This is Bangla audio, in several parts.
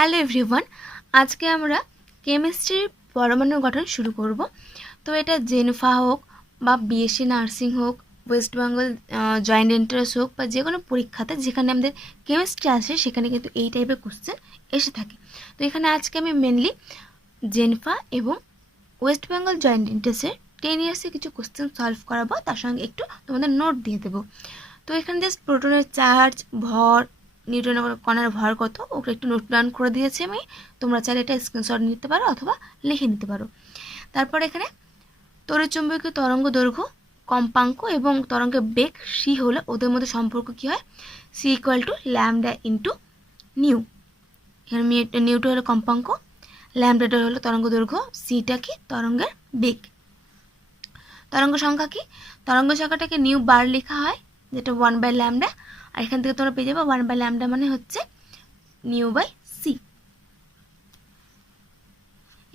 হ্যালো এভরিওয়ান, আজকে আমরা কেমিস্ট্রির পরমাণুর গঠন শুরু করব। তো এটা জেনফা হোক বা বিএসসি নার্সিং হোক, ওয়েস্ট বেঙ্গল জয়েন্ট এন্ট্রান্স হোক বা যে কোনো পরীক্ষাতে যেখানে আমাদের কেমিস্ট্রি আসে সেখানে কিন্তু এই টাইপের কোশ্চেন এসে থাকে। তো এখানে আজকে আমি মেনলি জেনফা এবং ওয়েস্ট বেঙ্গল জয়েন্ট এন্ট্রান্সের 10 ইয়ার্সের কিছু কোশ্চেন সলভ করাবো, তার সঙ্গে একটু তোমাদের নোট দিয়ে দেবো। তো এখানে জাস্ট প্রোটনের চার্জ, ভর, নিউটনের কণার ভর কত ওকে একটু নোট ডাউন করে দিয়েছি আমি। তোমরা চাইলে এটা স্ক্রিনশট নিতে পারো অথবা লিখে নিতে পারো। তারপর এখানে তড়িৎচুম্বকীয় তরঙ্গ দৈর্ঘ্য, কম্পাঙ্ক এবং তরঙ্গের বেগ সি হলে ওদের মধ্যে সম্পর্ক কী হয়? C equal to lambda into nu. এখানে নিউটা হলো কম্পাঙ্ক, ল্যামডাটা হলো তরঙ্গ দৈর্ঘ্য, সিটা কি? তরঙ্গের বেগ। তরঙ্গ সংখ্যা কি? তরঙ্গ সংখ্যাটাকে নিউ বার লেখা হয়, যেটা 1/λ। আর এখান থেকে তোমরা পেয়ে যাবে 1/λ মানে হচ্ছে নিউ বাই সি।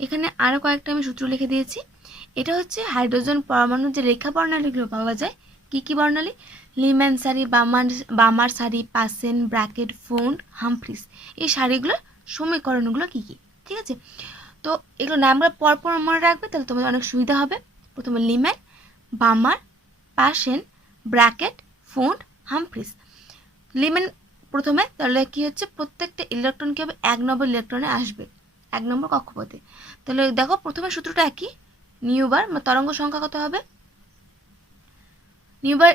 এখানে আরও কয়েকটা আমি সূত্র লিখে দিয়েছি। এটা হচ্ছে হাইড্রোজেন পরমাণুর যে রেখা বর্ণালীগুলো পাওয়া যায়, কি কি বর্ণালী? লিম্যান সারি, বামার সারি, পাসেন, ব্র্যাকেট, ফোন্ড, হামফ্রিস। এই সারিগুলোর সমীকরণগুলো কি কি? ঠিক আছে, তো এগুলো নামগুলো পরপর মনে রাখবে, তাহলে তোমাদের অনেক সুবিধা হবে। প্রথমে লিম্যান, বামার, পাসেন, ব্র্যাকেট, ফোন্ড, হামফ্রিস। লিম্যান প্রথমে, তাহলে কি হচ্ছে? প্রত্যেকটা ইলেকট্রন কি হবে? 1 নম্বর ইলেকট্রনে আসবে 1 নম্বর কক্ষপথে। তাহলে দেখো প্রথমে সূত্রটা একই, নিউবার তরঙ্গ সংখ্যা কত হবে? নিউবার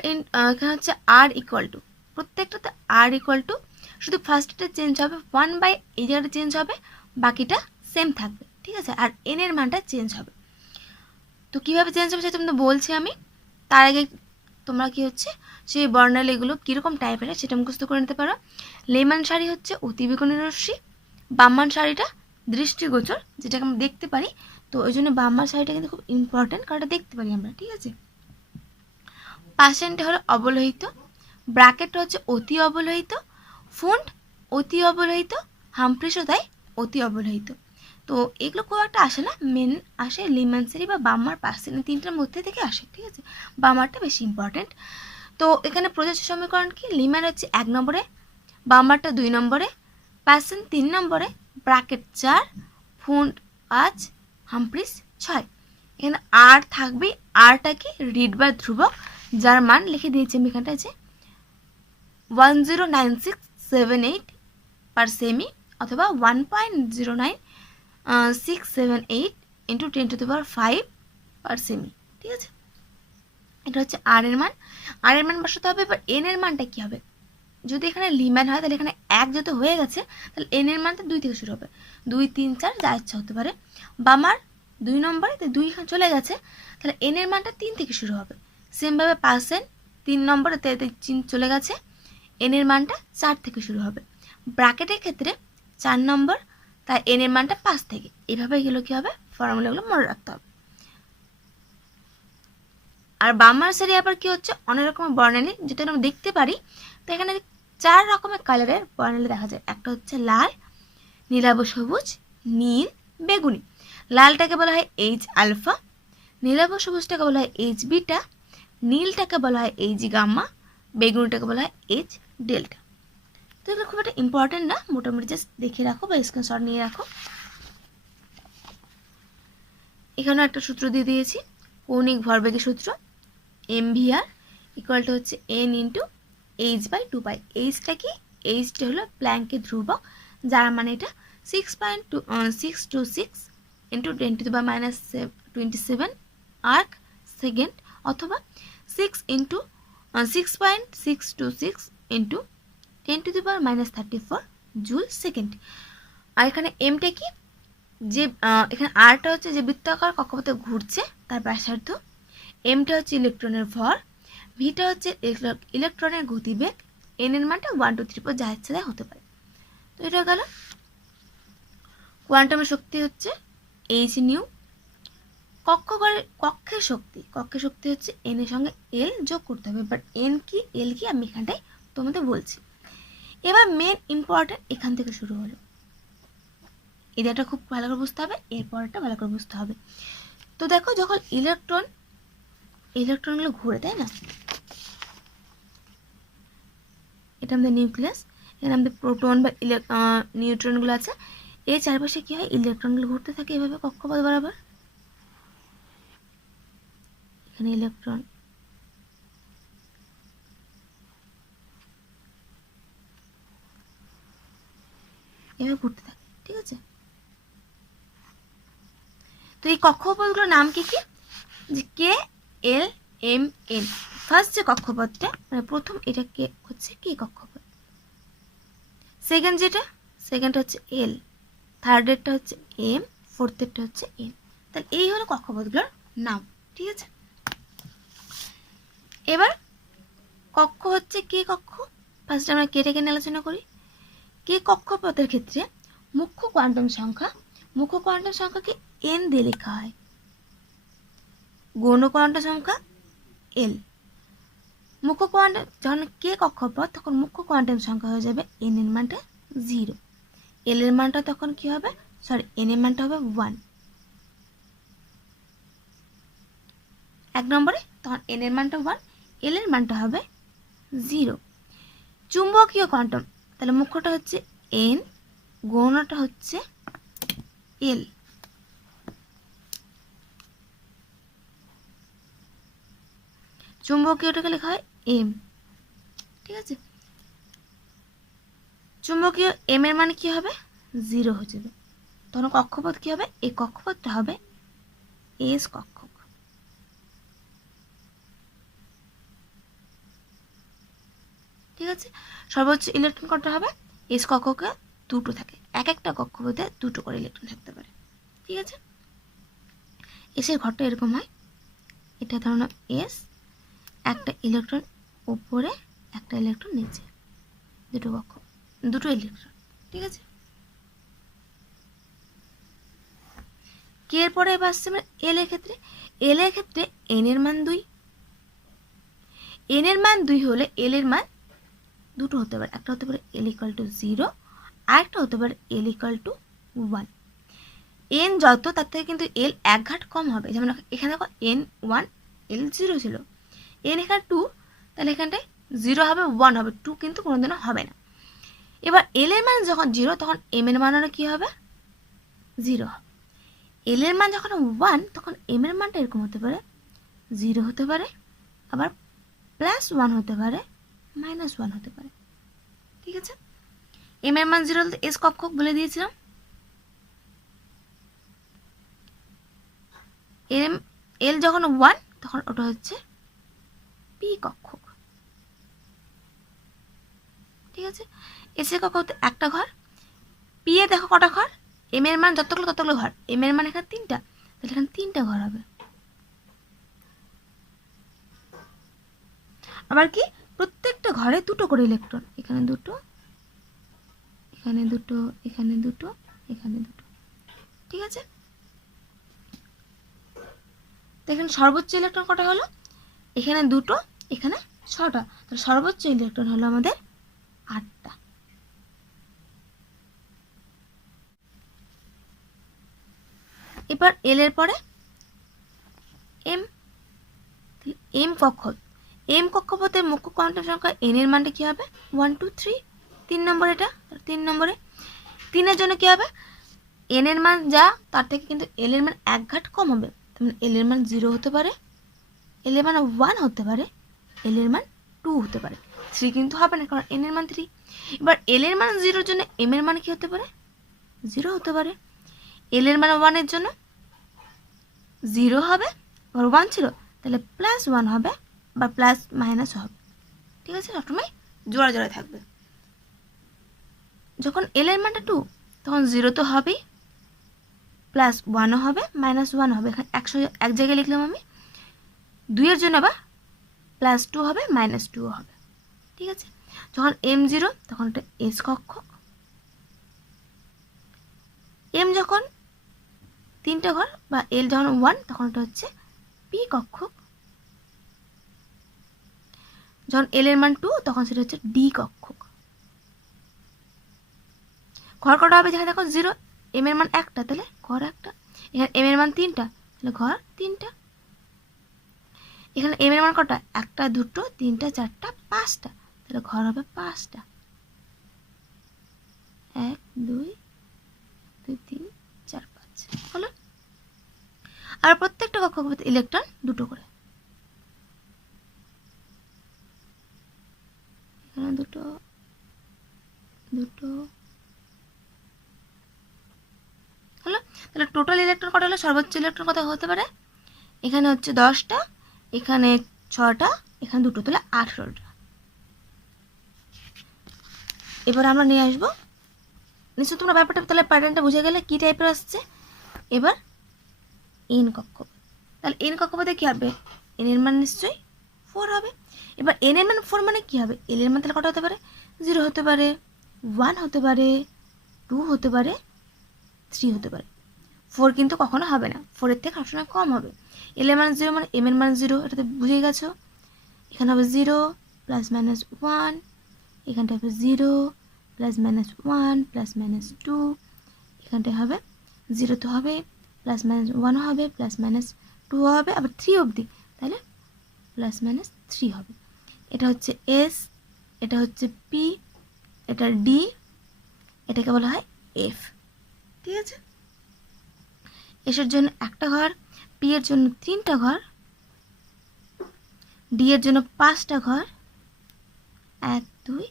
এখানে হচ্ছে আর ইকুয়াল টু, প্রত্যেকটাতে আর ইকুয়াল টু, শুধু ফার্স্টটা চেঞ্জ হবে 1/, এই জায়গাটা চেঞ্জ হবে, বাকিটা সেম থাকবে। ঠিক আছে, আর এন এর মানটা চেঞ্জ হবে। তো কীভাবে চেঞ্জ হবে সেটা তোমাদের বলছি আমি। তার আগে তোমরা কি হচ্ছে সেই বর্ণালীগুলো কীরকম টাইপের সেটা মুখস্থ করে নিতে পারো। লেমান শাড়ি হচ্ছে অতিবেগুনি রশ্মি, বাম্মান শাড়িটা দৃষ্টিগোচর, যেটাকে আমরা দেখতে পারি। তো ওই জন্য বাম্মান শাড়িটা কিন্তু খুব ইম্পর্টেন্ট, কারণ এটা দেখতে পারি আমরা। ঠিক আছে, পার্সেন্টটা হলো অবলোহিত, ব্র্যাকেটটা হচ্ছে অতি অবলোহিত, ফোন্ড অতি অবলোহিত, হামফ্রিসও তাই অতি অবলোহিত। তো এগুলো খুব একটা আসে না, মেন আসে লিম্যানসারি বা বাম্মার, পার্সেন্ট, তিনটার মধ্যে থেকে আসে। ঠিক আছে, বাম্মারটা বেশি ইম্পর্টেন্ট। তো এখানে প্রযোজ্য সমীকরণ কি? লিম্যান হচ্ছে 1 নম্বরে, বাম্মারটা 2 নম্বরে, পার্সেন্ট 3 নম্বরে, ব্র্যাকেট 4, ফোন্ড 5, হামফ্রিস 6। এখানে আর থাকবে, আরটা কি? রিড বা ধ্রুবক, যার মান লিখে দিয়েছি আমি এখানটা যে 109678 পার সেমি, অথবা 1.09678 ইন্টু 10⁵ পার সেমি। ঠিক আছে, এটা হচ্ছে আর এর মান। আর এর মান বসাতে হবে। এবার এন এর মানটা কি হবে? যদি এখানে লিম্যান হয় তাহলে এখানে 1 যত হয়ে গেছে, তাহলে এন এর মানটা 2 থেকে শুরু হবে, 2, 3, 4 যা ইচ্ছা হতে পারে। বামার 2 নম্বরে, তাই 2 এখানে চলে গেছে, তাহলে এন এর মানটা 3 থেকে শুরু হবে। সেমভাবে পার্সেন্ট 3 নম্বরে, তাই চলে গেছে, এন এর মানটা 4 থেকে শুরু হবে। ব্র্যাকেটের ক্ষেত্রে 4 নম্বর, তাই এন এর মানটা 5 থেকে। এভাবে এগুলো কী হবে? ফর্মুলাগুলো মনে রাখতে হবে। আর বামার সারি আবার কি হচ্ছে? অনেক রকমের বর্ণালী, যেটা আমরা দেখতে পারি। তো এখানে 4 রকমের কালারের বর্ণালী দেখা যায়। একটা হচ্ছে লাল, নীলাভ সবুজ, নীল, বেগুনি। লালটাকে বলা হয় এইচ আলফা, নীলাভ সবুজটাকে বলা হয় এইচ বিটা, নীলটাকে বলা হয় এইচ গাম্মা, বেগুনিটাকে বলা হয় এইচ ডেল্টা। তো এগুলো খুব একটা ইম্পর্টেন্ট না, মোটামুটি জাস্ট দেখে রাখো বা স্ক্রিনশট নিয়ে রাখো। এখানেও একটা সূত্র দিয়ে দিয়েছি, কৌণিক ভরবেগের সূত্র, mvr ইকুয়াল টু হচ্ছে n ইন্টু h/2π। এইচটা কি? এইচটা হলো প্ল্যাঙ্কের ধ্রুবক, যার মানে এটা 6.626 ইন্টু 10⁻⁻27 আর্ক সেকেন্ড, অথবা 6.626 ইন্টু 10⁻34 জুল সেকেন্ড। আর এখানে এমটা কি? যে এখানে আরটা হচ্ছে যে বৃত্তাকার কক্ষপথে ঘুরছে তার ব্যাসার্ধ, এমটা হচ্ছে ইলেকট্রনের ভর, ভিটা হচ্ছে ইলেকট্রনের গতিবেগ, এন এর মানটা 1, 2, 3, 4 যা ইচ্ছা দেয় হতে পারে। তো এটা গেল। কোয়ান্টামের শক্তি হচ্ছে এইচ নিউ। কক্ষের শক্তি হচ্ছে এন এর সঙ্গে এল যোগ করতে হবে। বাট এন কি এল কি আমি এখানটাই তোমাদের বলছি। এবার মেন ইম্পর্টেন্ট এখান থেকে শুরু হলো, এটাটা খুব ভালো করে বুঝতে হবে, এরপরটা ভালো করে বুঝতে হবে। তো দেখো, যখন ইলেকট্রনগুলো ঘুরে, তাই না? এটা আমাদের নিউক্লিয়াস, এখানে আমাদের প্রোটন বা নিউট্রনগুলো আছে। এর চারপাশে কি হয়, ইলেকট্রনগুলো ঘুরতে থাকে এভাবে কক্ষপথ বরাবর। এখানে ইলেকট্রন, এভাবে ঘুরতে থাকে, ঠিক আছে। তো এই কক্ষপথগুলোর নাম কি কি, যে কে এল এম এন। ফার্স্ট যে কক্ষপথটা মানে প্রথম, এটা কে হচ্ছে কে কক্ষপথ। সেকেন্ড যেটা, সেকেন্ডটা হচ্ছে এল, থার্ডেরটা হচ্ছে এম, ফোর্থেরটা হচ্ছে এন। তাহলে এই হলো কক্ষপথগুলোর নাম, ঠিক আছে। এবার কক্ষ হচ্ছে কে কক্ষ। ফার্স্ট আমরা কেটাকে নিয়ে আলোচনা করি। কে কক্ষপথের ক্ষেত্রে মুখ্য কোয়ান্টাম সংখ্যাকে এন দিয়ে লেখা হয়, গৌণ কোয়ান্টাম সংখ্যা এল। মুখ্য কোয়ান্টাম, যখন কে কক্ষপথ তখন মুখ্য কোয়ান্টাম সংখ্যা হয়ে যাবে এন এর মানটা 0, এল এর মানটা তখন কি হবে, এন এর মানটা হবে 1। এক নম্বরে তখন এন এর মানটা 1, এল এর মানটা হবে 0। চুম্বকীয় কোয়ান্টাম, তাহলে মুখ্যটা হচ্ছে এন, গৌণটা হচ্ছে এল। চুম্বকীয়টাকে লেখা হয় এম, ঠিক আছে। চুম্বকীয় এম এর মানে কি হবে, 0 হয়ে যাবে। তখন কক্ষপথ কি হবে, এই কক্ষপথটা হবে এস কক্ষক, ঠিক আছে। সর্বোচ্চ ইলেকট্রন কটা হবে, এস কক্ষকে 2টো থাকে, এক একটা কক্ষপথে 2টো করে ইলেকট্রন থাকতে পারে, ঠিক আছে। এসের ঘরটা এরকম হয়, এটা ধরুন এস, একটা ইলেকট্রন উপরে, একটা ইলেকট্রন নিচে, দুটো ইলেকট্রন, ঠিক আছে। কে এর পরে এবার আসছে এল এর ক্ষেত্রে। এল এর ক্ষেত্রে এন এর মান 2, এন এর মান 2 হলে এল এর মান দুটো হতে পারে, একটা হতে পারে এল ইকুয়াল টু 0, আর একটা হতে পারে এল ইকুয়াল টু 1। এন যত তার থেকে কিন্তু এল এক ঘাট কম হবে, যেমন এখানে দেখো এন 1, এল 0 ছিল, এন এখানে 2, তাহলে এখানটায় 0 হবে, 1 হবে, 2 কিন্তু কোনোদিনও হবে না। এবার এল এর মান যখন 0 তখন এম এর মানেরও কি হবে, 0 হবে। এল এর মান যখন 1 তখন এম এর মানটা এরকম হতে পারে, 0 হতে পারে, আবার +1 হতে পারে, -1 হতে পারে, ঠিক আছে। এম এর মান 0 হলে এস কক্ষক বলে দিয়েছিলাম। এম এল যখন 1 তখন ওটা হচ্ছে পি কক্ষক, ঠিক আছে। এস এর কক্ষক একটা ঘর, পি এর দেখো কটা ঘর, এম এর মান যতগুলো ততগুলো ঘর, এম এর মান এখানে 3টা, তাহলে এখানে 3টা ঘর হবে। আবার কি, প্রত্যেকটা ঘরে 2টো করে ইলেকট্রন, এখানে 2টো, এখানে 2টো, এখানে 2টো, এখানে 2টো, ঠিক আছে। দেখেন সর্বোচ্চ ইলেকট্রন কটা হলো, এখানে 2টো, এখানে 6টা, তাহলে সর্বোচ্চ ইলেকট্রন হলো আমাদের 8টা। এবার এল এর পরে এম, এম কক্ষপথ, এম কক্ষপথের মুখ্য কোয়ান্টাম সংখ্যা এন এর মানটা কি হবে, 1 2 3, 3 নম্বর, এটা 3 নম্বরে। 3 এর জন্য কি হবে, এন এর মান যা তার থেকে কিন্তু এল এর মান এক ঘাট কম হবে, তার এল এর মান 0 হতে পারে, এল এর মান 1 হতে পারে, এল এর মান 2 হতে পারে, 3 কিন্তু হবে না কারণ এন এর মান 3। এবার এল এর মান 0 এর জন্য এম এর মান কি হতে পারে, 0 হতে পারে। এল এর মান 1 এর জন্য 0 হবে, আর 1 ছিল তাহলে +1 হবে বা প্লাস মাইনাস হবে, ঠিক আছে, সবসময় জোড়া জোড়া থাকবে। যখন এল এর মানটা 2 তখন 0 তো হবেই, +1ও হবে, -1 হবে, এখানে 100 এক জায়গায় লিখলাম আমি। 2 এর জন্য আবার +2 হবে, -2ও হবে, ঠিক আছে। যখন এম 0 তখন এটা এস কক্ষক, এম যখন 3টে ঘর বা এল যখন 1 তখন এটা হচ্ছে পি কক্ষক, যখন এল এর মান 2 তখন সেটা হচ্ছে ডি কক্ষক। ঘর কটা হবে, যেখানে দেখো 0, এম এর মান 1টা তাহলে ঘর 1টা, এখানে এম এর মান 3টা তাহলে ঘর 3টা, এখানে এম এর মান কটা, 1টা 2টো 3টা 4টা 5টা, তাহলে ঘর হবে 5টা, 1 2 2 3 4 5 হলো। আর প্রত্যেকটা কক্ষপথে ইলেকট্রন দুটো করে, এখানে দুটো দুটো হলো। তাহলে টোটাল ইলেকট্রন কটা হলো? সর্বোচ্চ ইলেকট্রন কত হতে পারে? এখানে হচ্ছে 10টা, এখানে 6টা, এখানে দুটো, তাহলে 18টা। এবার আমরা নিয়ে আসবো, নিশ্চয় তোমরা ব্যাপারটা তাহলে প্যাটার্নটা বুঝে গেলে কী টাইপের আসছে। এবার এন কক্ষপথ, তাহলে এন কক্ষপথে কী হবে? এন এর মান নিশ্চয়ই 4 হবে। এবার এন এর মান 4 মানে কী হবে? এল এর মান তাহলে কটা হতে পারে? 0 হতে পারে, 1 হতে পারে, 2 হতে পারে, 3 হতে পারে। 4 কিন্তু কখনো হবে না, 4 এর থেকে সবসময় কম হবে। এল এর মান 0 মানে এম এর মান 0, এটা তো বুঝেই গেছো। এখানে হবে 0 প্লাস মাইনাস 1, এখানটা হবে 0 প্লাস মাইনাস 1 প্লাস মাইনাস 2, এখানটায় হবে 0 তো হবে, প্লাস মাইনাস 1 হবে, প্লাস মাইনাস 2 হবে, আবার 3 অবধি, তাহলে প্লাস মাইনাস 3 হবে। এটা হচ্ছে এস, এটা হচ্ছে পি, এটা ডি, এটাকে বলা হয় এফ। ঠিক আছে, এসের জন্য একটা ঘর, পি এর জন্য 3টা ঘর, ডি এর জন্য 5টা ঘর, 1 2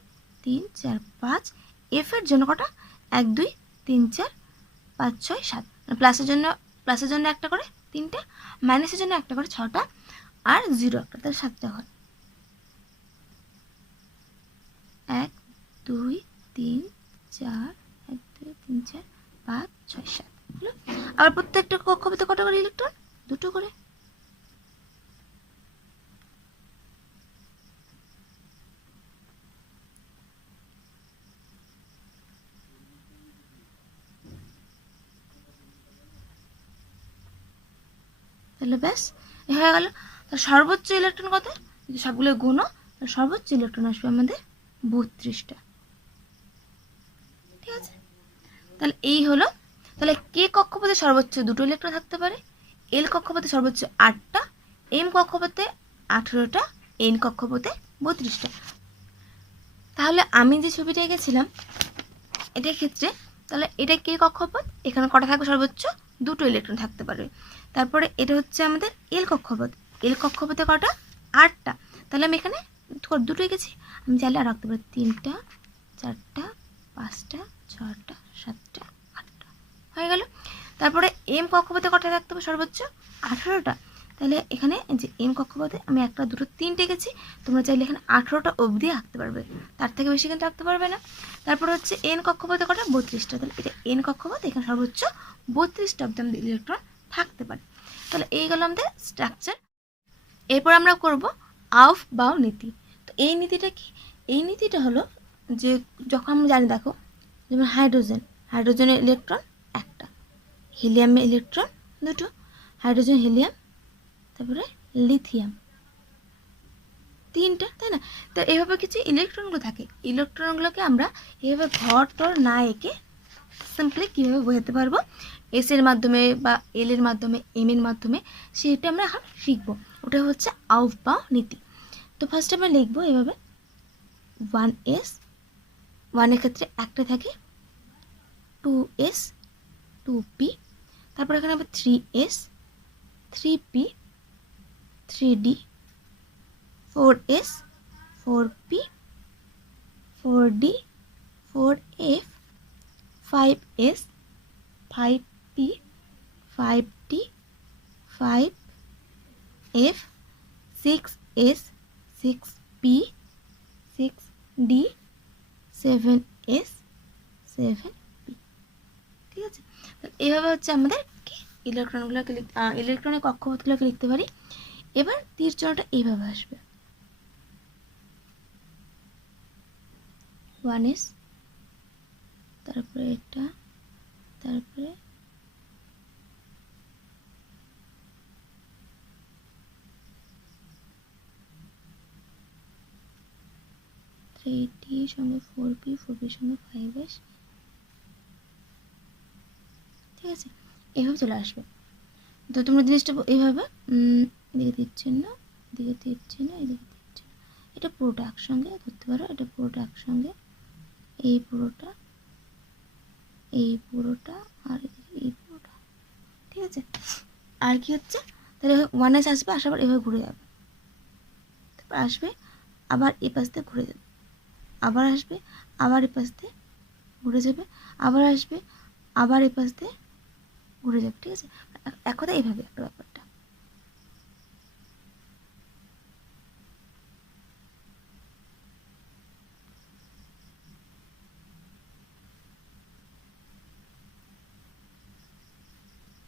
3 4 5, এফ এর জন্য কটা? 1 2 3 4 5 6 7, প্লাসের জন্য একটা করে 3টে, মাইনাসের জন্য একটা করে 6টা, আর 0 একটা, তাহলে 7টা ঘর। 1 2 3 4 1 2 3 4 5 6 7 হলো। আবার প্রত্যেকটা কক্ষপথে কটা করে ইলেকট্রন? দুটো করে। তাহলে ব্যাস হয়ে গেল। সর্বোচ্চ ইলেকট্রন কত? যদি সবগুলো গুণো, সর্বোচ্চ ইলেকট্রন আসবে আমাদের 32টা। ঠিক আছে, তাহলে এই হলো। তাহলে কে কক্ষপথে সর্বোচ্চ দুটো ইলেকট্রন থাকতে পারে? এল কক্ষপথে সর্বোচ্চ 8টা, এম কক্ষপথে 18টা, এন কক্ষপথে 32টা। তাহলে আমি যে ছবিটা এঁকেছিলাম এটার ক্ষেত্রে, তাহলে এটা কে কক্ষপথ? এখানে কটা থাকবে? সর্বোচ্চ দুটো ইলেকট্রন থাকতে পারবে। তারপরে এটা হচ্ছে আমাদের এল কক্ষপথ, এল কক্ষপথে কটা? 8টা। তাহলে আমি এখানে দুটো এঁকেছি, আমি চাইলে আর রাখতে পারি 3টা 4টা 5টা 6টা 7টা 8টা, হয়ে গেল। তারপরে এম কক্ষপথে কটা থাকতে হবে? সর্বোচ্চ 18টা। তাহলে এখানে যে এম কক্ষপথে আমি 1টা 2টো 3টে এঁকেছি, তোমরা চাইলে এখানে 18টা অবধি আঁকতে পারবে, তার থেকে বেশি কিন্তু আঁকতে পারবে না। তারপরে হচ্ছে এন কক্ষপথে কটা? 32টা। তাহলে এটা এন কক্ষপথ, এখানে সর্বোচ্চ 32টা অবধি আমাদের ইলেকট্রন থাকতে পারে। তাহলে এই গেল আমাদের স্ট্রাকচার। এরপর আমরা করব আউফ বাউ নীতি। তো এই নীতিটা কি? এই নীতিটা হলো যে যখন আমরা জানি, দেখো যেমন হাইড্রোজেনের ইলেকট্রন একটা, হিলিয়ামের ইলেকট্রন দুটো, হাইড্রোজেন হিলিয়াম, তারপরে লিথিয়াম 3টা, তাই না? তো এইভাবে কিছু ইলেকট্রনগুলো থাকে, ইলেকট্রনগুলোকে আমরা এইভাবে ঘর টর না এঁকে সিম্পলি কীভাবে বোঝাতে পারবো এস এর মাধ্যমে বা এল এর মাধ্যমে, এম এর মাধ্যমে, সেটা আমরা এখন শিখবো। ওটা হচ্ছে আউফ বাউ নীতি। তো ফার্স্ট আমরা লিখবো এভাবে 1s, 1 এর ক্ষেত্রে একটা থাকে, 2s 2p, তারপর এখানে হবে 3s 3p 3d, 4s 4p 4d 4f, 5s 5p 5d 5f, 6s 6p 6d, 7s 7p। ঠিক আছে, এইভাবে হচ্ছে আমাদের কি ইলেকট্রনগুলোকে ইলেকট্রনের কক্ষপথগুলোকে লিখতে পারি। এবার তীর চিহ্নটা এইভাবে আসবে, 1s, তারপরে এটা, তারপরে থ্রি সঙ্গে 4p, 4p সঙ্গে 5s। ঠিক আছে, এইভাবে চলে আসবে। তো তোমরা জিনিসটা এইভাবে এদিকে দিচ্ছি না, এদিকে দিচ্ছি না, এদিকে দিচ্ছি না, এটা পুরোটা একসঙ্গে ধরতে পারো, এটা পুরোটা একসঙ্গে, এই পুরোটা এই পুরোটা আর এই পুরোটা, ঠিক আছে। আর কি হচ্ছে, তাহলে 1s আসবে, আসার পর এভাবে ঘুরে যাবে, তারপর আসবে আবার এ পাশ দিয়ে ঘুরে যাবে, আবার আসবে আবার এ পাশ দিয়ে ঘুরে যাবে, আবার আসবে আবার এ পাশ দিয়ে ঘুরে যাবে, ঠিক আছে। এক কথা এইভাবে একটা ব্যাপারটা।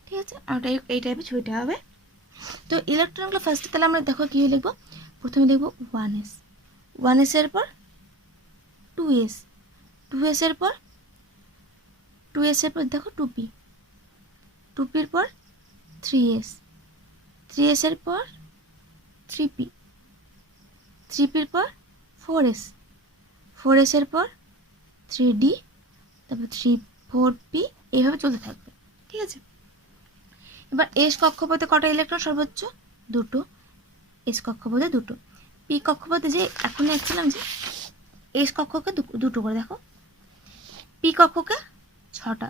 ঠিক আছে, আর এই টাইপের ছবিটা হবে। তো ইলেকট্রনগুলো ফার্স্টে তাহলে আমরা দেখো কী লিখবো, প্রথমে লিখবো 1s, 1s এর পর 2s, 2s এর পর 2s এর পর দেখো 2p, 2pর পর 3s, 3s এর পর 3p, 3pর পর 4s, 4s এর পর 3d, তারপর 3 4p, এইভাবে চলতে থাকবে, ঠিক আছে। এবার এস কক্ষপথে কটা ইলেকট্রন সর্বোচ্চ? দুটো। এস কক্ষপথে দুটো। পি কক্ষপথে যে এখন দেখছিলাম যে এস কক্ষকে দুটো করে, দেখো পি কক্ষকে 6টা,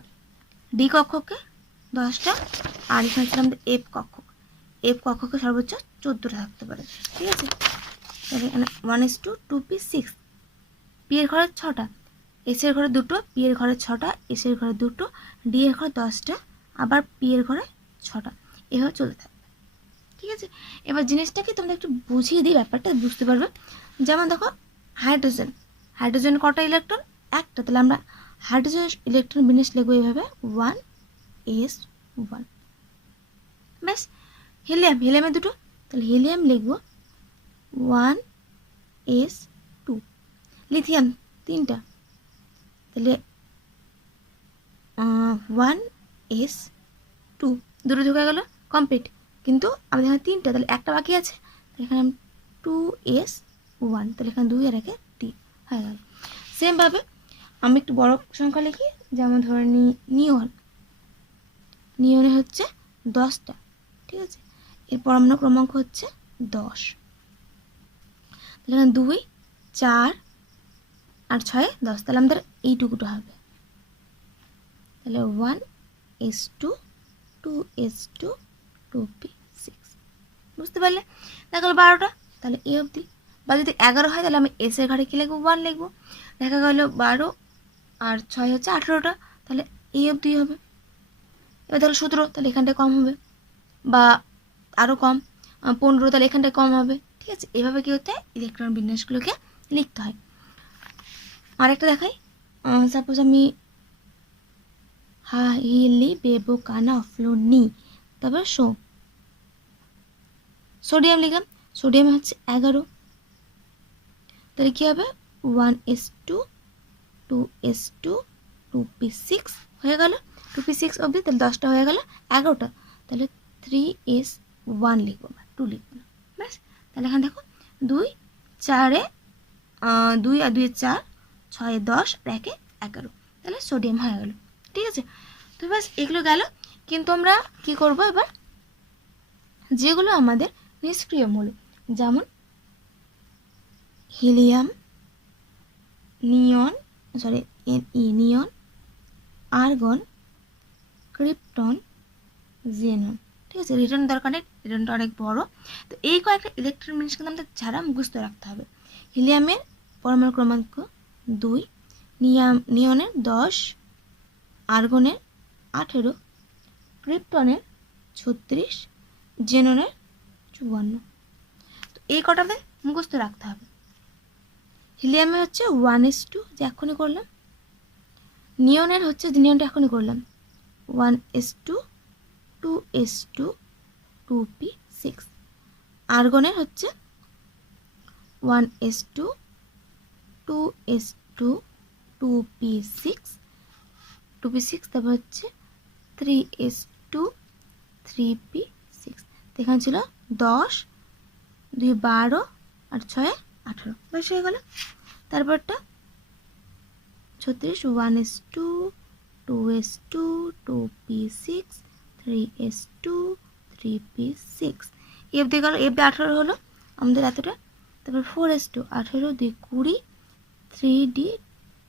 ডি কক্ষকে 10টা, আর এখানে ছিলাম এফ কক্ষক, এফ কক্ষকে সর্বোচ্চ 14টা থাকতে পারে, ঠিক আছে। তাহলে এখানে 1s2 2p 6, পি এর ঘরে 6টা, এস এর ঘরে দুটো, পি এর ঘরে 6টা, এস এর ঘরে দুটো, ডি এর ঘরে 10টা, আবার পি এর ঘরে 6টা, এভাবে চলতে থাকবে, ঠিক আছে। এবার জিনিসটাকে তোমরা একটু বুঝিয়ে দিই, ব্যাপারটা বুঝতে পারবে। যেমন দেখো হাইড্রোজেন, হাইড্রোজেন কটা ইলেকট্রন? একটা, তাহলে আমরা হাইড্রোজেন ইলেকট্রন বিন্যাস লিখবো এইভাবে 1s1, ব্যাস। হিলিয়াম, হিলিয়ামে দুটো, তাহলে হিলিয়াম লিখবো 1s2, লিথিয়াম 3টা, তাহলে 1s2, দুটো ঢুকে গেল, কমপ্লিট। কিন্তু আমাদের এখানে 3টা, তাহলে একটা বাকি আছে, তাহলে এখানে 2s1, তাহলে এখানে 2 আর 1 3 হয়ে গেল। সেমভাবে আমি একটু বড় সংখ্যা লিখি, যেমন ধরে নিই নিয়ন, নিয়নে হচ্ছে 10টা, ঠিক আছে। এর পরমাণু ক্রমাঙ্ক হচ্ছে 10, তাহলে এখানে 2 4 আর 6 10, তাহলে আমাদের এইটুকুটা হবে, তাহলে 1s2 2s2 2p6, বুঝতে পারলে? দেখা গেলো 12টা, তাহলে এ অবধি। বা যদি 11 হয় তাহলে আমি এস এর ঘরে কী লিখবো? 1 লিখবো। দেখা গেল 12 আর 6 হচ্ছে 18টা, তাহলে এই অবধি হবে। এবার ধরো 17, তাহলে এখানটায় কম হবে, বা আরও কম 15, তাহলে এখানটায় কম হবে, ঠিক আছে। এভাবে কী হতে হয়, ইলেকট্রন বিন্যাসগুলোকে লিখতে হয়। আরেকটা দেখাই, সাপোজ আমি হা হিলি বেবো কানা ফ্লো নি, তারপর সোডিয়াম লিখলাম, সোডিয়াম হচ্ছে 11, তাহলে কী হবে 1s2 2s2 2p6 হয়ে গেল, 2p6 অবধি, তাহলে 10টা হয়ে গেল, 11টা, তাহলে 3s1 লিখবো না, 2 লিখবো না, ব্যাস। তাহলে এখানে দেখো 2 4 2 আর 2 4, 6 10 আর 1 11, তাহলে সোডিয়াম হয়ে গেল, ঠিক আছে। তো ব্যাস এগুলো গেল। কিন্তু আমরা কি করব এবার, যেগুলো আমাদের নিষ্ক্রিয় মৌল, যেমন হিলিয়াম, নিয়ন নিয়ন, আর্গন, ক্রিপ্টন, জেনন, ঠিক আছে। রিটার্ন দরকার নেই, রিটার্নটা অনেক বড়। তো এই কয়েকটা ইলেকট্রন জিনিস কিন্তু আমাদের ছাড়া মুখস্থ রাখতে হবে। হিলিয়ামের পরমাণু ক্রমাঙ্ক 2, নিয়নের 10, আর্গনের 18, ক্রিপ্টনের 36, জেননের 54। তো এই কটা আমাদের মুখস্থ রাখতে হবে। হিলিয়ামে হচ্ছে 1s2, যে এখনই করলাম। নিয়নের হচ্ছে, নিয়নটা এখনই করলাম, 1s2 2s2 2p6। আর্গনের হচ্ছে 1s2 2s2 2p6, তারপর হচ্ছে 3s2 3p6। এখানে ছিল 10, 2 12 আর 6 18, বেশ হয়ে গেল। তারপরটা 36, 1s2 2s2 2p6 3s2 3p6, F দিয়ে গেল, এফ দিয়ে 18 হলো আমাদের এতটা। তারপর 4s2, 18 2 20, 3d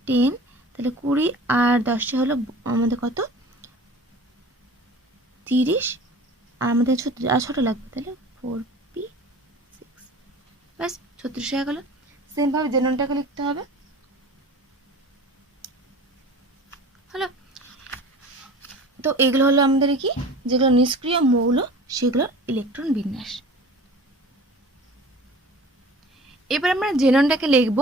10, তাহলে 20 আর 10 হলো আমাদের কত 30, আর আমাদের 36 আর ছোটো লাগবে, তাহলে 4p6, ব্যাস 36 হয়ে গেল। সেমভাবে জেননটাকে লিখতে হবে, হলো। তো এগুলো হলো আমাদের কি, যেগুলো নিষ্ক্রিয় মৌল সেগুলোর ইলেকট্রন বিন্যাস। এবার আমরা জেননটাকে লিখব,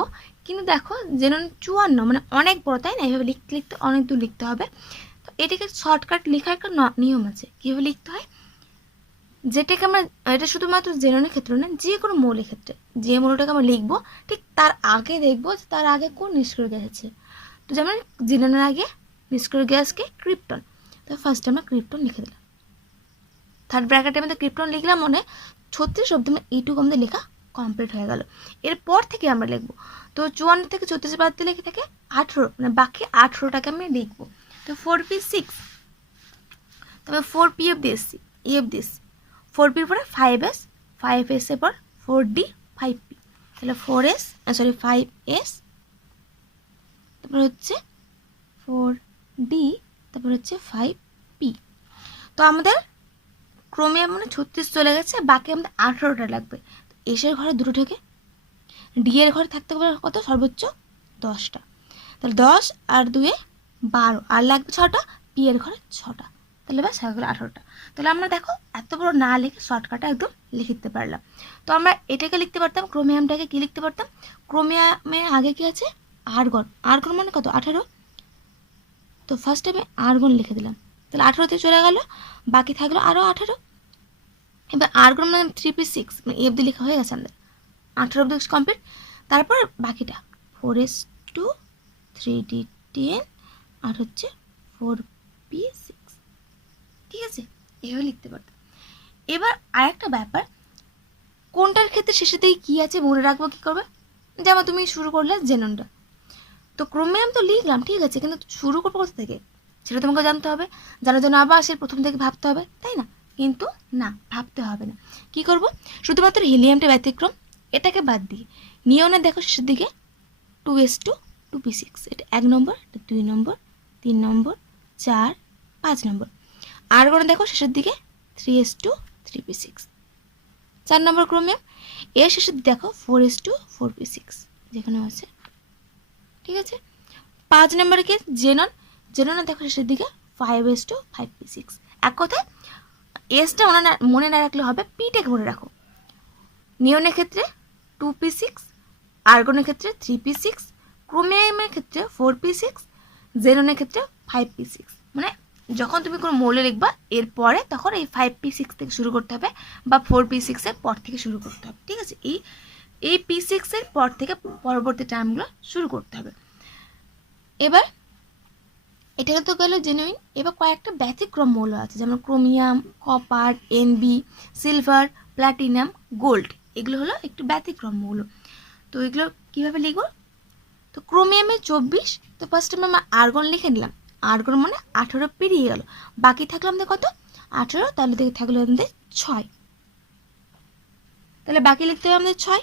কিন্তু দেখো জেনন 54, মানে অনেক বড়, তাই না? এইভাবে লিখতে লিখতে অনেক দূর লিখতে হবে। তো এটাকে শর্টকাট লেখার একটা নিয়ম আছে, কীভাবে লিখতে হয়। যেটাকে আমরা, এটা শুধুমাত্র জেননের ক্ষেত্রে না, যে কোনো মৌলের ক্ষেত্রে যে মৌলটাকে আমরা লিখবো ঠিক তার আগে দেখবো যে তার আগে কোন নিষ্ক্রিয় গ্যাস আছে। তো যেমন জেননের আগে নিষ্ক্রিয় গ্যাসকে ক্রিপ্টন, তো ফার্স্ট আমরা ক্রিপ্টন লিখে দিলাম, থার্ড ব্র্যাকেটে আমাদের ক্রিপ্টন লিখলাম, মানে 36 অব্দি এইটুকু আমাদের লেখা কমপ্লিট হয়ে গেল। এরপর থেকে আমরা লিখবো, তো 54 থেকে 36 বাদ দিলে লিখে থাকে 18, মানে বাকি 18টাকে আমি লিখবো। তো 4p6, তবে 4p এসছি, এসছি 4pর পরে 5s, 5s এর পর 4d, 5p, তাহলে 4s, সরি 5s, তারপর হচ্ছে 4d, তারপর হচ্ছে 5p। তো আমাদের ক্রোমিয়াম মানে 36 চলে গেছে, বাকি আমাদের 18টা লাগবে। এসের ঘরে দুটো থেকে, ডি এর ঘরে থাকতে পারে কত, সর্বোচ্চ 10টা, তাহলে 10 আর 2 12, আর লাগবে 6টা, পি এর ঘরে 6টা, তাহলে ব্যাস হয়ে গেলো 18টা। তাহলে আমরা দেখো এত বড় না লিখে শর্টকাটে একদম লিখে দিতে পারলাম। তো আমরা এটাকে লিখতে পারতাম, ক্রোমিয়ামটাকে কি লিখতে পারতাম, ক্রোমিয়ামের আগে কি আছে আর্গন, আর্গন মানে কত 18, তো ফার্স্ট আমি আর্গন লিখে দিলাম, তাহলে 18তে চলে গেল, বাকি থাকলো আরও 18। এবার আর্গন মানে 3p6, মানে এফ দিয়ে লেখা হয়ে গেছে আমাদের, 18 অব্দি কমপ্লিট। তারপর বাকিটা 4s2, 3d10, আর হচ্ছে 4p6, ঠিক আছে, এভাবে লিখতে পারতাম। এবার আরেকটা ব্যাপার, কোনটার ক্ষেত্রে শেষের দিকে কী আছে মনে রাখবো কী করবে, যেমন তুমি শুরু করলে জেননটা, তো ক্রোমিয়াম তো লিখলাম ঠিক আছে, কিন্তু শুরু করবো কোথা থেকে সেটা তোমাকে জানতে হবে, জানার জন্য আবার সে প্রথম থেকে ভাবতে হবে, তাই না? কিন্তু না, ভাবতে হবে না। কি করব, শুধুমাত্র হিলিয়ামটা ব্যতিক্রম, এটাকে বাদ দিয়ে নিয়নের দেখো শেষের দিকে 2s2, 2p6, এটা 1 নম্বর, এটা 2 নম্বর, 3 নম্বর, 4, 5 নম্বর। আর্গনে দেখো শেষের দিকে 3s2, 3p6, 4 নম্বর ক্রোমিয়াম। এর শেষের দিকে দেখো 4s2, 4p6 যেখানে আছে, ঠিক আছে। 5 নম্বরে কি জেনন, জেননে দেখো শেষের দিকে 5s2, 5p6। এক কথায় এসটা মনে না রাখলে হবে, পিটাকে মনে রাখো। নিয়নের ক্ষেত্রে 2p6, আর্গনের ক্ষেত্রে 3p6, ক্রোমিয়ামের ক্ষেত্রে 4p6, জেননের ক্ষেত্রে 5p6। মানে যখন তুমি কোনো মৌল লিখবা এরপরে তখন এই 5p6 থেকে শুরু করতে হবে, বা 4p6 এর পর থেকে শুরু করতে হবে, ঠিক আছে। এই p6 এর পর থেকে পরবর্তী টার্মগুলো শুরু করতে হবে। এবার এটা তো গেল জেনুইন। এবার কয়েকটা ব্যতিক্রম মৌল আছে, যেমন chromium, copper, NB, silver, platinum, gold, এগুলো হলো একটু ব্যতিক্রম মৌল। তো এগুলো কীভাবে লিখব, তো ক্রোমিয়ামে 24, তো ফার্স্টে আমরা আর্গন লিখে নিলাম, আর্গন মানে 18 পেরিয়ে গেল, বাকি থাকলো আমাদের কত 18, তাহলে থেকে থাকলো আমাদের 6, তাহলে বাকি লিখতে হবে আমাদের 6,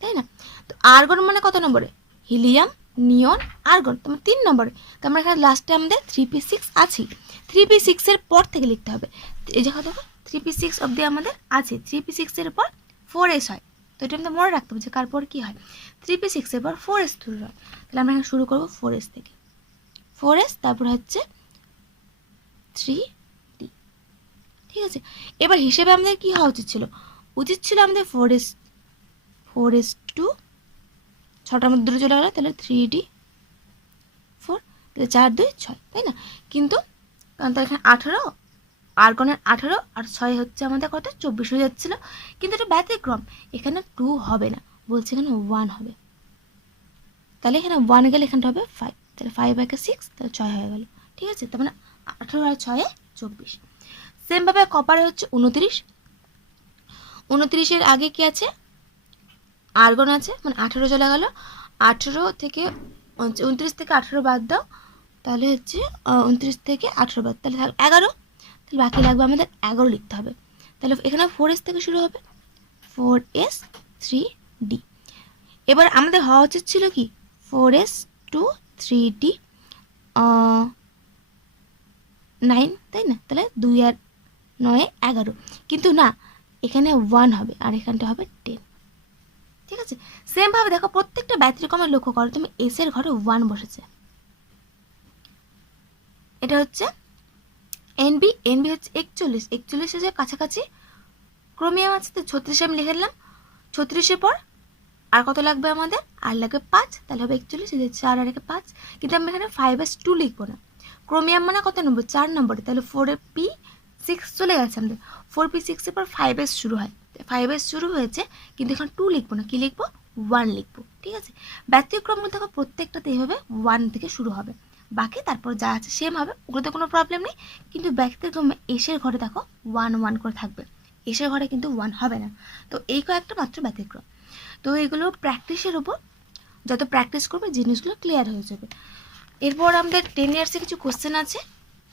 তাই না? তো আর্গন মানে কত নম্বরে, হিলিয়াম, নিয়ন, আর্গন, তোমার 3 নম্বরে, তো আমরা এখানে লাস্টে আমাদের 3p6 আছি, 3p6 এর পর থেকে লিখতে হবে। এই জায়গা দেখো 3p6 অবধি আমাদের আছে, 3p6 এর পর 4s হয়, তো এটা আমাদের মনে রাখতে হবে যে কার পর কী হয়, 3p6 এর পর 4s শুরু হয়, তাহলে আমরা এখানে শুরু করবো 4s থেকে, 4s, তারপর হচ্ছে 3d, ঠিক আছে। এবার হিসেবে আমাদের কী হওয়া উচিত ছিল আমাদের 4s2, 6টার মধ্যে দুটো চলে গেলো, তাহলে 3d4, তাহলে 4, 2, 6, তাই না? কিন্তু কারণ তার এখানে 18, আর্গনের 18 আর 6 হচ্ছে আমাদের কত 24 হয়ে যাচ্ছিলো, কিন্তু এটা ব্যতিক্রম, এখানে 2 হবে না, বলছে এখানে 1 হবে, তাহলে এখানে 1 গেলে এখানটা হবে 5, তাহলে 5 বাই 6, তাহলে 6 হয়ে গেল, ঠিক আছে। তার মানে 18 আর 6 24। সেমভাবে কপারে হচ্ছে 29, 29-এর আগে কি আছে, আর্গন আছে, মানে 18 চলে গেল, 18 থেকে 29 থেকে 18 বাদ দাও, তাহলে হচ্ছে 29 থেকে 18 বাদ, তাহলে 11, তাহলে বাকি লাগবে আমাদের 11 লিখতে হবে, তাহলে এখানে 4s থেকে শুরু হবে, 4s 3d। এবার আমাদের হওয়া উচিত ছিল কি 4s2 3D 9, তাই না? তাহলে 2 আর 9 11, কিন্তু না, এখানে 1 হবে আর এখানটা হবে 10। ঠিক আছে, সেমভাবে দেখো প্রত্যেকটা ব্যতিক্রমে লক্ষ্য করো তুমি এসের ঘরে 1 বসেছে। এটা হচ্ছে এনবি, এনবি হচ্ছে 41, 41 এর কাছাকাছি ক্রোমিয়াম আছে, তো 36 আমি লিখে দিলাম। 36-এর পর আর কত লাগবে আমাদের? আর লাগবে 5, তাহলে হবে 41, এই যে 4 আর 5। কিন্তু আমি এখানে 5s2 লিখবো না। ক্রোমিয়াম মানে কত নম্বর? 4 নম্বরে, তাহলে 4p6 চলে গেছে আমাদের। 4p6-এর পর 5s শুরু হয়, 5s শুরু হয়েছে, কিন্তু এখানে 2 লিখবো না, কি লিখবো? 1 লিখবো। ঠিক আছে, ব্যতিক্রমগুলো দেখো প্রত্যেকটাতে এইভাবে 1 থেকে শুরু হবে, বাকি তারপর যা আছে সেম হবে, ওগুলোতে কোনো প্রবলেম নেই। কিন্তু ব্যতিক্রমে এসের ঘরে দেখো 1 1 করে থাকবে, এসের ঘরে কিন্তু 1 হবে না। তো এই কয়েকটা মাত্র ব্যতিক্রম। তো এগুলো প্র্যাকটিসের উপর, যত প্র্যাকটিস করবে জিনিসগুলো ক্লিয়ার হয়ে যাবে। এরপর আমাদের 10 ইয়ার্সে কিছু কোশ্চেন আছে,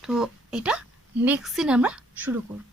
তো এটা নেক্সট দিন আমরা শুরু করব।